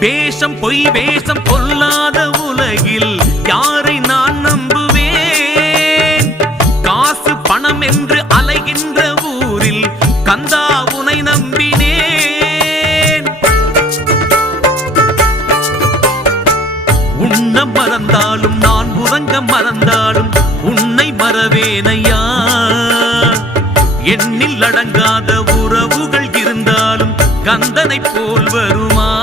வேஷம் பொய் வேஷம் கொல்லாத உலகில் யாரை நான் நம்புவேன்? காசு பணம் என்று அலைகின்ற ஊரில் கந்தா உனை நம்பினேன். உன்ன மறந்தாலும் நான் உறங்க மறந்தாலும் உன்னை மறவேனையா. எண்ணில் அடங்காத உறவுகள் இருந்தாலும் கந்தனை போல் வருமா?